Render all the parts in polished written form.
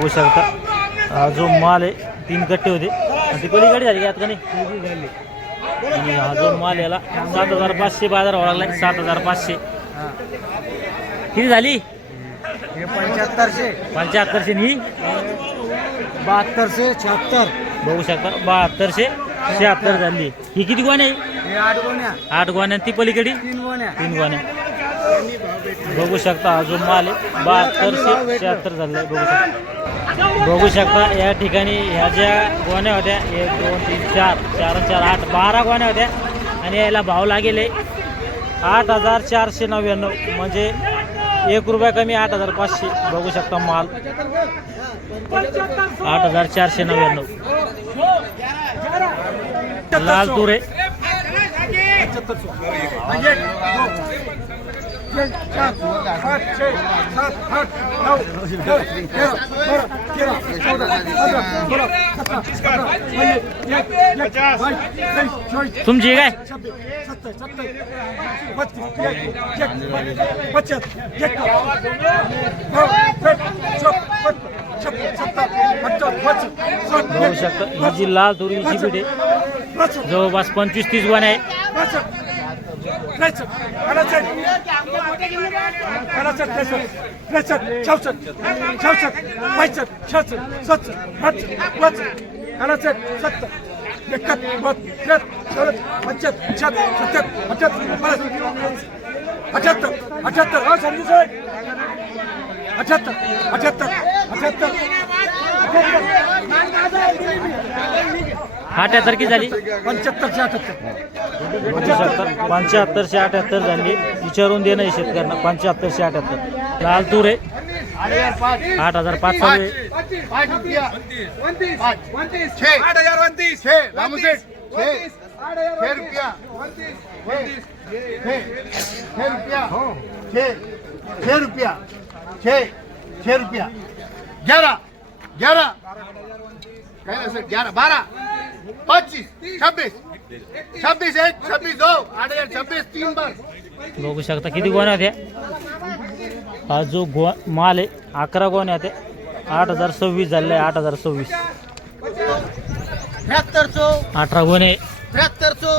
बघू शकता जो माल आहे 3 कट्टे होते आणि ती पलीकडे झाली आता नाही. आणि हा जो माल याला 7500 बाजार व्हावा लागलाय. 7500 किती झाली? 7500 ही 7276. बघू शकता 7276 झाली. ही किती गोण्या आहे? 8 गोण्या. ती पलीकडे 3 गोण्या. बघू शकता हा जो माल आहे 7276 झालेला आहे. बघू शकता या ठिकाणी ह्या ज्या गोण्या होत्या 1 2 3 4 4 4 8 12 गोण्या होत्या आणि याला भाव लागेल 8499 म्हणजे 1 रुपया कमी 8500. बघू शकता माल 8499. लाल तुरे तुमची काय? बघू शकता ही जी लाल तुरीची पीठ आहे जवळपास 25-30 गोण्या आहे. तारखे झाली 7578 झाली. विचारून देणं शेतकऱ्यांना 7578. लाल तूर आहे 8500 रुपया 11 12 25 26 26 1 26 2 8026 3 बार. बघू शकता किती गोण्या होत्या. हा जो माल आहे 11 गोण्या होत्या. 8026 झालेला आहे. 8026 18 गोणे 7300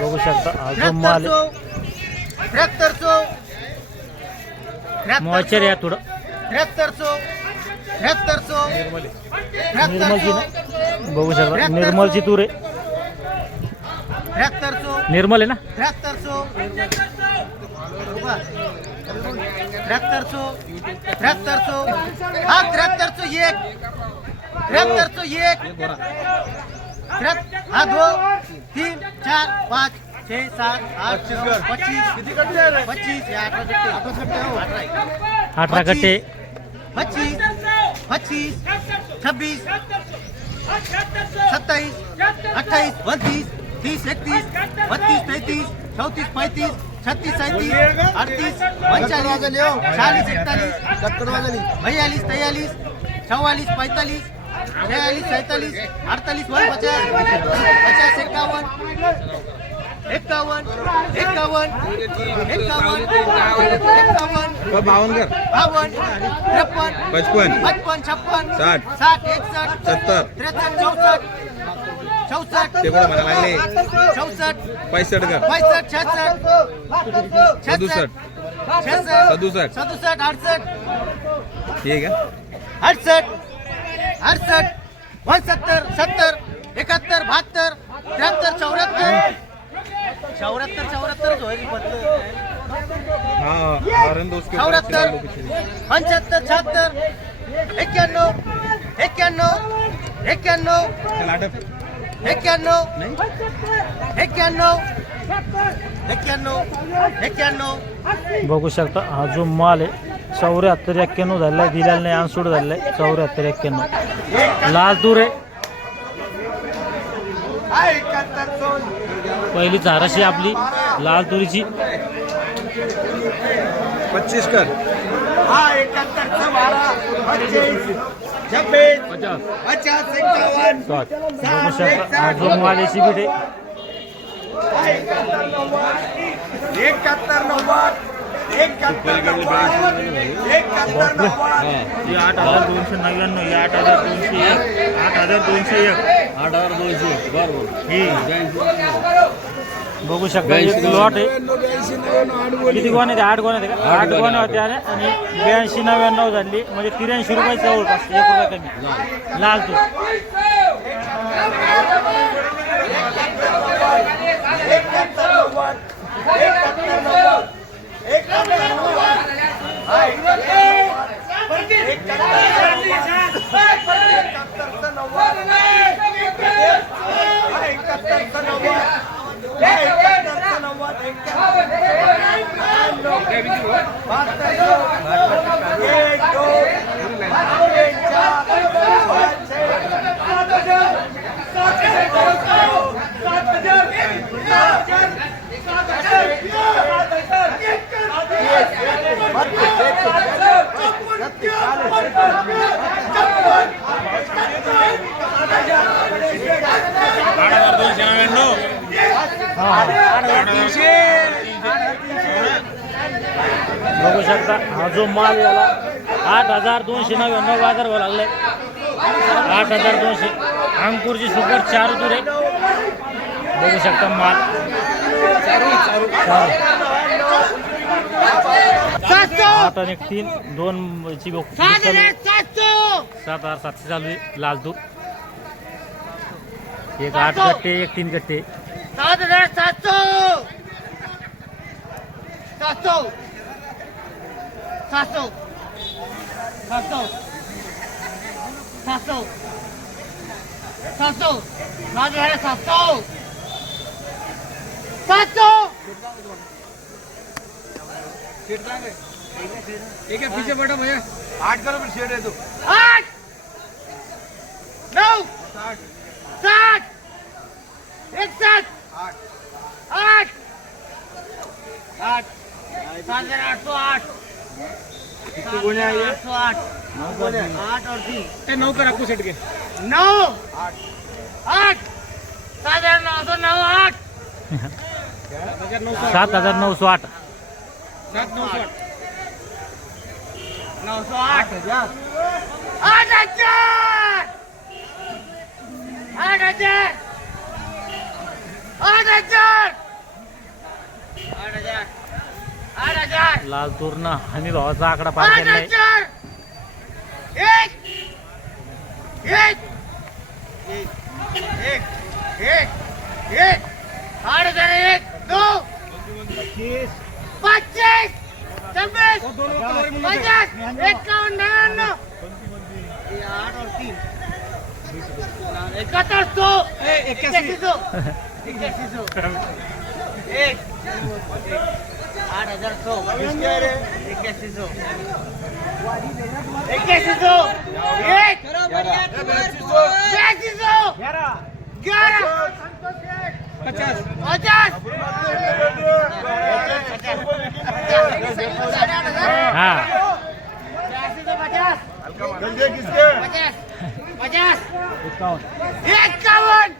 बघू शकता हा जो माल आहे. मोचर या थोडं 7300 निर्मलची बघू शकता निर्मलची तूर आहे. निर्मल आहे ना. 7300 हा 7301 हा 2 3 4 5 6 7 8 25 किती कट्टे 25 18 कट्टे 25 26 27 28 29 30 31 32 33 34 35 36 37 38 39 40 41 42 43 44 45 46 47 48 49 51 51 52 53 55 60 61 63 64 बघू शकता हा जो माल आहे 74-91 झालेला आहे. दिलेला नाही अनसूड झालेला आहे. 74-91 लाल तूर आहे. पहिली चाराशी आपली लाल तुरीची 25 कर 50 बघू शकता हा जो माल आहे पीठ आहे 71 90 ही 8,299, ही 8,201, 8,201, 8,200 बरोबर. ही बघू शकता एक लॉट आहे. किती गोणे आहेत? 8 गोणे आहेत का? 8 गोणे होते आणि 82-99 झाली, म्हणजे 83 रुपये जवळपास, 1 रुपया कमी. लाल तूर बघू शकता. हा जो माल याला 8,299 बाजार व्हावं लागलाय. 8,200 अंकुरची सुपर 4 तूर आहे. बघू शकता माल 8 आणि 1 3 2 ची 7,700 चालू आहे. लाल तूर एक 8 गट्टे, एक 3 गट्टे. 7,700 700 700 700 700 700 700 700 ठीक है पीछे बैठो भैया. 8 करो फिर शेड है तो 8 9 7 61 8 8 7,808 कितने गुने आए ये? 808 8 और 3 ते 9 कर आपको सेट के 9 8 7,909 8 7,908 7,908 908 8,000 8,000 8,000 8,000 8,000 8,000 लाल तूरनं हमी भावाचा आकडा पार केला आहे. 8,000 एक एक एक एक एक एक 8,000 1 2 25 26 26 50 51 99 ये 8 और 3 7100 8100 8100 एक 8,100 8100 8100 एक 8200 11 50 हा 50 51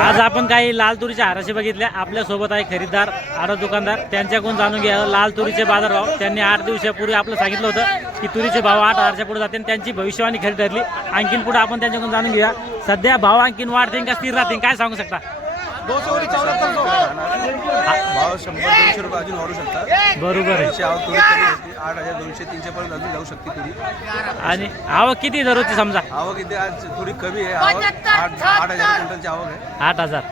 आज आपण काही लाल तुरीच्या हाराशी बघितल्या. आपल्या सोबत आहे खरेदीदार आडा दुकानदार. त्यांच्याकडून जाणून घ्या लाल तुरीचे बाजारभाव. त्यांनी 8 दिवसापूर्वी आपलं सांगितलं होतं की तुरीचे भाव 8,000च्या पुढे जाते. त्यांची भविष्यवाणी खरी ठरली. आणखीन पुढे आपण त्यांच्याकडून जाणून घेऊया सध्या भाव आणखीन वाढतील का स्थिर राहतील, काय सांगू शकता? भाव 100-200 रुपये अजून वाढू शकतात. बरोबर आहे. 8,200-300 पर्यंत अजून जाऊ शकते तुरी. आणि आवक किती दररोजची समजा? आवक इथे आज थोडी कमी आहे. आवक 8,000 क्विंटलची आवक आहे. 8,000.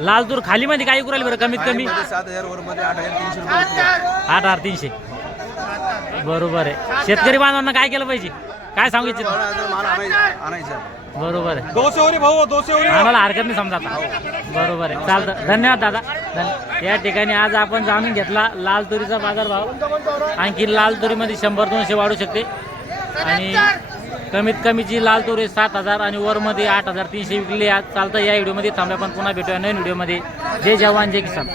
लाल तूर खाली मध्ये काही कुराली बरं कमीत कमी? 7,000 वर मध्ये 8,300 रुपये. 8,300. बरोबर आहे. शेतकरी बांधवांना काय केलं पाहिजे, काय सांगू इच्छित? माल आणायचा. बरोबर आहे. 200 भाऊ 200 आम्हाला हरकत नाही समजा आता. बरोबर आहे. चालतं. धन्यवाद दादा. या ठिकाणी आज आपण जाणून घेतला लाल तुरीचा बाजारभाव. आणखी लाल तुरीमध्ये 100-200 वाढू शकते आणि कमीत कमी जी लाल तोर आहे 7,000 आणि वरमध्ये 8,300 विकले. आज चालतं या व्हिडिओमध्ये थांबल्या, पण पुन्हा भेटूया नवीन व्हिडिओमध्ये. जय जवान जय किसान.